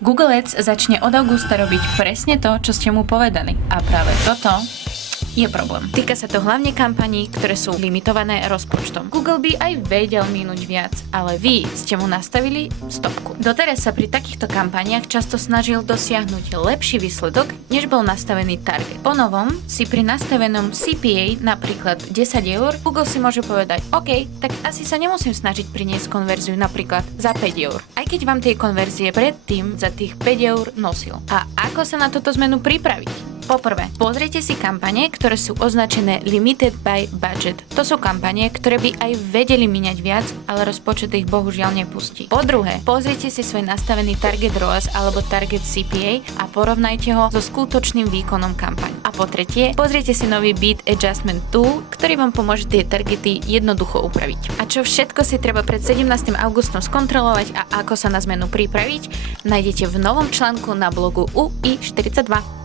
Google Ads začne od augusta robiť presne to, čo ste mu povedali. A práve toto je problém. Týka sa to hlavne kampaní, ktoré sú limitované rozpočtom. Google by aj vedel minúť viac, ale vy ste mu nastavili stopku. Doteraz sa pri takýchto kampaniách často snažil dosiahnuť lepší výsledok, než bol nastavený target. Po novom si pri nastavenom CPA, napríklad 10 eur, Google si môže povedať, OK, tak asi sa nemusím snažiť priniesť konverziu napríklad za 5 eur. Aj keď vám tie konverzie predtým za tých 5 eur nosil. A ako sa na toto zmenu pripraviť? Poprvé, pozrite si kampane, ktoré sú označené Limited by Budget. To sú kampane, ktoré by aj vedeli míňať viac, ale rozpočet ich bohužiaľ nepustí. Po druhé, pozrite si svoj nastavený Target ROAS alebo Target CPA a porovnajte ho so skutočným výkonom kampaň. A po tretie, pozrite si nový Bid Adjustment Tool, ktorý vám pomôže tie targety jednoducho upraviť. A čo všetko si treba pred 17. augustom skontrolovať a ako sa na zmenu pripraviť, nájdete v novom článku na blogu UI42.